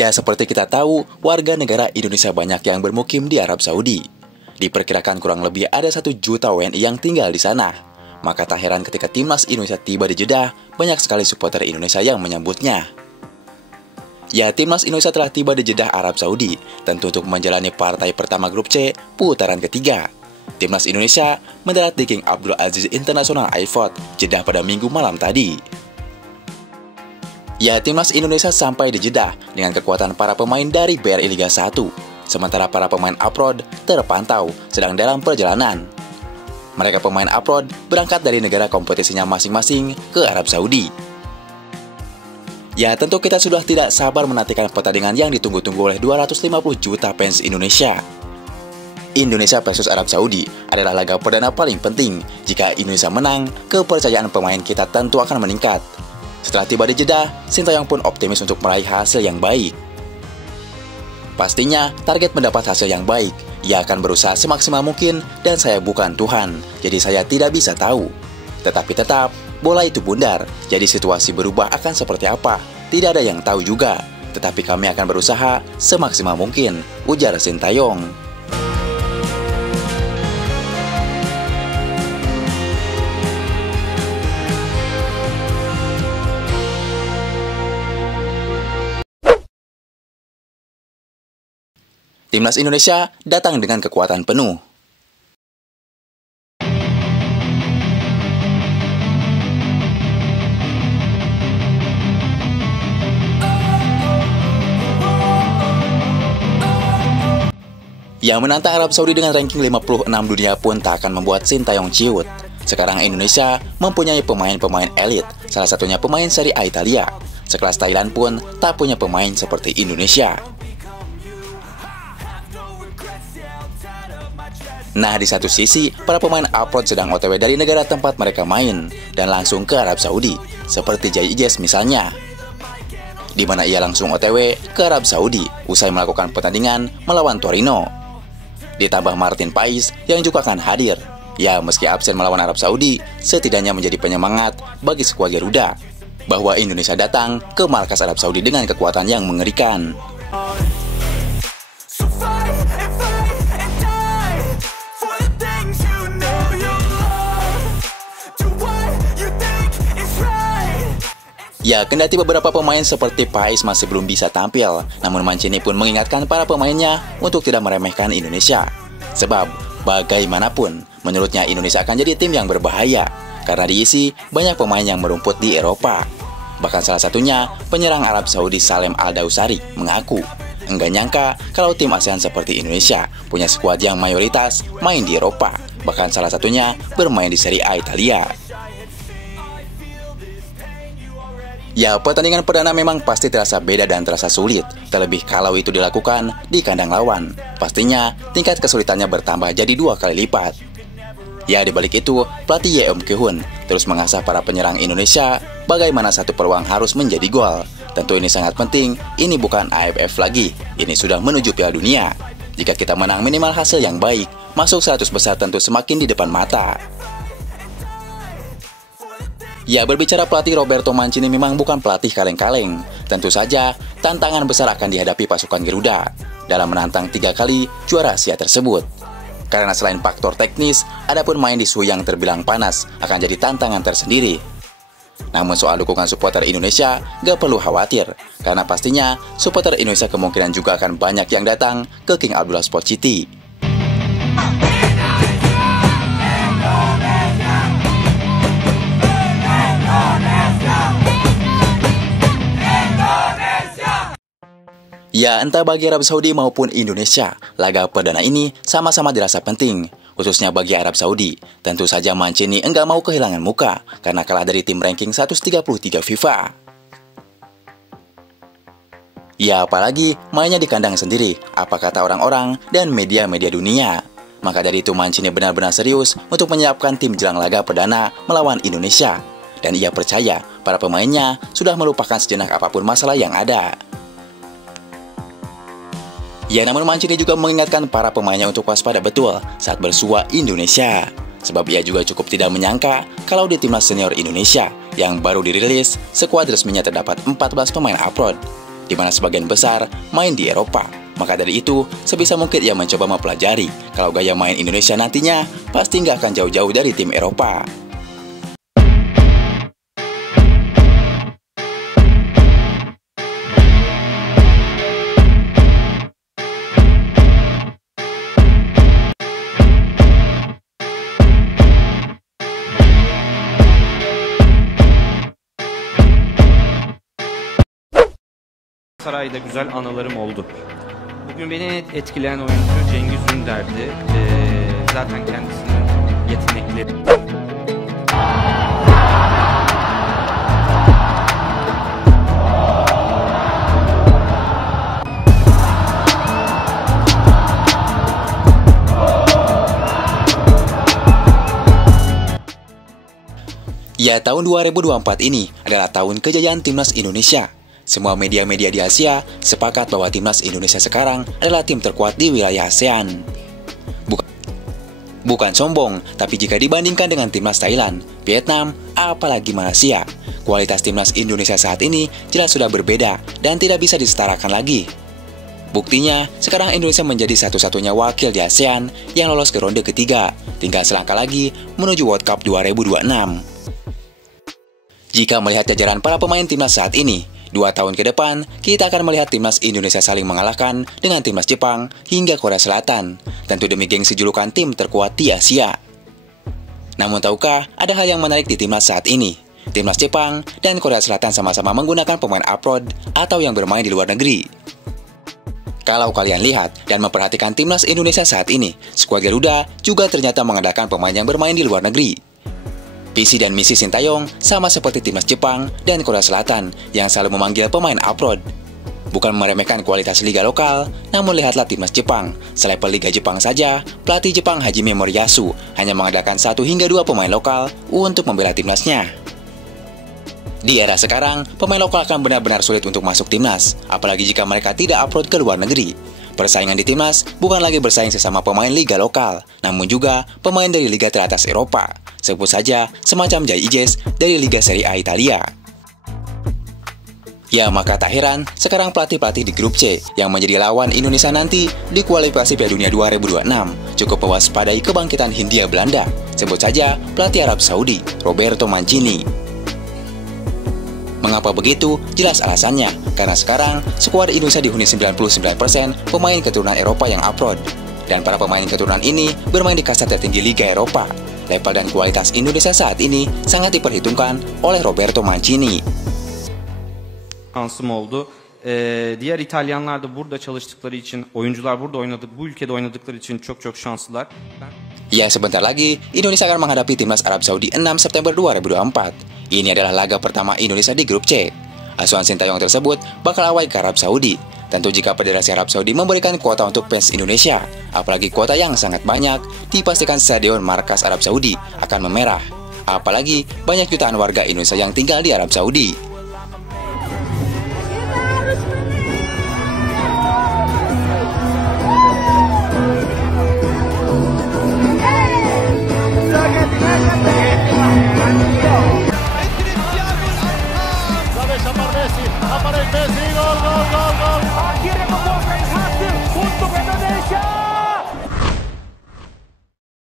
Ya, seperti kita tahu, warga negara Indonesia banyak yang bermukim di Arab Saudi. Diperkirakan kurang lebih ada 1 juta WNI yang tinggal di sana. Maka tak heran ketika timnas Indonesia tiba di Jeddah, banyak sekali supporter Indonesia yang menyambutnya. Ya, timnas Indonesia telah tiba di Jeddah, Arab Saudi, tentu untuk menjalani partai pertama grup C, putaran ketiga. Timnas Indonesia mendarat di King Abdul Aziz International Airport, Jeddah pada Minggu malam tadi. Ya, timnas Indonesia sampai di Jeddah dengan kekuatan para pemain dari BRI Liga 1. Sementara para pemain abroad terpantau sedang dalam perjalanan. Mereka pemain abroad berangkat dari negara kompetisinya masing-masing ke Arab Saudi. Ya, tentu kita sudah tidak sabar menantikan pertandingan yang ditunggu-tunggu oleh 250 juta fans Indonesia. Indonesia versus Arab Saudi adalah laga perdana paling penting. Jika Indonesia menang, kepercayaan pemain kita tentu akan meningkat. Setelah tiba di Jeddah, Sintayong pun optimis untuk meraih hasil yang baik. Pastinya, target mendapat hasil yang baik. Ia akan berusaha semaksimal mungkin dan saya bukan Tuhan, jadi saya tidak bisa tahu. Tetapi tetap, bola itu bundar, jadi situasi berubah akan seperti apa, tidak ada yang tahu juga. Tetapi kami akan berusaha semaksimal mungkin, ujar Sintayong. Timnas Indonesia datang dengan kekuatan penuh. Yang menantang Arab Saudi dengan ranking 56 dunia pun tak akan membuat Sintayong ciut. Sekarang Indonesia mempunyai pemain-pemain elit, salah satunya pemain Serie A Italia. Sekelas Thailand pun tak punya pemain seperti Indonesia. Nah, di satu sisi, para pemain abroad sedang OTW dari negara tempat mereka main dan langsung ke Arab Saudi, seperti Jay Ijes misalnya, di mana ia langsung OTW ke Arab Saudi usai melakukan pertandingan melawan Torino. Ditambah Martin Pais yang juga akan hadir. Ya, meski absen melawan Arab Saudi, setidaknya menjadi penyemangat bagi skuad Garuda bahwa Indonesia datang ke markas Arab Saudi dengan kekuatan yang mengerikan. Ya, kendati beberapa pemain seperti Pais masih belum bisa tampil, namun Mancini pun mengingatkan para pemainnya untuk tidak meremehkan Indonesia. Sebab, bagaimanapun, menurutnya Indonesia akan jadi tim yang berbahaya, karena diisi banyak pemain yang merumput di Eropa. Bahkan salah satunya, penyerang Arab Saudi Salem Al-Dausari mengaku, enggak nyangka kalau tim ASEAN seperti Indonesia punya skuad yang mayoritas main di Eropa, bahkan salah satunya bermain di Serie A Italia. Ya, pertandingan perdana memang pasti terasa beda dan terasa sulit, terlebih kalau itu dilakukan di kandang lawan. Pastinya, tingkat kesulitannya bertambah jadi 2 kali lipat. Ya, dibalik itu, pelatih Yeom Ki-hun terus mengasah para penyerang Indonesia bagaimana satu peluang harus menjadi gol. Tentu ini sangat penting, ini bukan AFF lagi, ini sudah menuju Piala Dunia. Jika kita menang minimal hasil yang baik, masuk 100 besar tentu semakin di depan mata. Ya, berbicara pelatih Roberto Mancini memang bukan pelatih kaleng-kaleng. Tentu saja, tantangan besar akan dihadapi pasukan Garuda dalam menantang 3 kali juara Asia tersebut. Karena selain faktor teknis, adapun main di suhu yang terbilang panas akan jadi tantangan tersendiri. Namun soal dukungan supporter Indonesia, gak perlu khawatir. Karena pastinya, supporter Indonesia kemungkinan juga akan banyak yang datang ke King Abdullah Sport City. Ya, entah bagi Arab Saudi maupun Indonesia, laga perdana ini sama-sama dirasa penting, khususnya bagi Arab Saudi. Tentu saja Mancini enggak mau kehilangan muka, karena kalah dari tim ranking 133 FIFA. Ya, apalagi mainnya di kandang sendiri, apa kata orang-orang dan media-media dunia. Maka dari itu Mancini benar-benar serius untuk menyiapkan tim jelang laga perdana melawan Indonesia. Dan ia percaya para pemainnya sudah melupakan sejenak apapun masalah yang ada. Ya, namun Mancini juga mengingatkan para pemainnya untuk waspada betul saat bersua Indonesia. Sebab ia juga cukup tidak menyangka kalau di timnas senior Indonesia yang baru dirilis, skuad resminya terdapat 14 pemain abroad. di mana sebagian besar main di Eropa. Maka dari itu, sebisa mungkin ia mencoba mempelajari kalau gaya main Indonesia nantinya pasti nggak akan jauh-jauh dari tim Eropa. Saray'da güzel anılarım oldu. Bugün beni etkileyen oyuncu Cengiz Ünder'di. Zaten kendisinin yetenekleri. Ya, tahun 2024 ini adalah tahun kejayaan timnas Indonesia. Semua media-media di Asia sepakat bahwa timnas Indonesia sekarang adalah tim terkuat di wilayah ASEAN. Bukan sombong, tapi jika dibandingkan dengan timnas Thailand, Vietnam, apalagi Malaysia, kualitas timnas Indonesia saat ini jelas sudah berbeda dan tidak bisa disetarakan lagi. Buktinya, sekarang Indonesia menjadi satu-satunya wakil di ASEAN yang lolos ke ronde ketiga, tinggal selangkah lagi menuju World Cup 2026. Jika melihat jajaran para pemain timnas saat ini, 2 tahun ke depan, kita akan melihat timnas Indonesia saling mengalahkan dengan timnas Jepang hingga Korea Selatan, tentu demi gengsi julukan tim terkuat di Asia. Namun tahukah, ada hal yang menarik di timnas saat ini? Timnas Jepang dan Korea Selatan sama-sama menggunakan pemain abroad atau yang bermain di luar negeri. Kalau kalian lihat dan memperhatikan timnas Indonesia saat ini, skuad Garuda juga ternyata mengandalkan pemain yang bermain di luar negeri. Visi dan misi Sintayong sama seperti timnas Jepang dan Korea Selatan yang selalu memanggil pemain abroad. Bukan meremehkan kualitas liga lokal, namun lihatlah timnas Jepang. Selevel Liga Jepang saja, pelatih Jepang Hajime Moriyasu hanya mengandalkan 1 hingga 2 pemain lokal untuk membela timnasnya. Di era sekarang, pemain lokal akan benar-benar sulit untuk masuk timnas, apalagi jika mereka tidak abroad ke luar negeri. Persaingan di timnas bukan lagi bersaing sesama pemain liga lokal, namun juga pemain dari liga teratas Eropa. Sebut saja semacam Jai Ijes dari Liga Serie A Italia. Ya, maka tak heran sekarang pelatih-pelatih di grup C yang menjadi lawan Indonesia nanti di kualifikasi Piala Dunia 2026 cukup mewaspadai kebangkitan Hindia Belanda. Sebut saja pelatih Arab Saudi, Roberto Mancini. Mengapa begitu? Jelas alasannya, karena sekarang skuad Indonesia dihuni 99% pemain keturunan Eropa yang abroad. Dan para pemain keturunan ini bermain di kasta tertinggi Liga Eropa. Level dan kualitas Indonesia saat ini sangat diperhitungkan oleh Roberto Mancini. Şansım oldu. Diğer İtalyanlar da burada çalıştıkları için, oyuncular burada oynadık, bu ülkede oynadıkları için çok şanslılar. Ya, sebentar lagi Indonesia akan menghadapi timnas Arab Saudi 6 September 2024. Ini adalah laga pertama Indonesia di grup C. Asuhan Sintayong tersebut bakal away ke Arab Saudi. Tentu jika Federasi Arab Saudi memberikan kuota untuk fans Indonesia, apalagi kuota yang sangat banyak, dipastikan stadion markas Arab Saudi akan memerah. Apalagi banyak jutaan warga Indonesia yang tinggal di Arab Saudi. Aparece Messi, gol.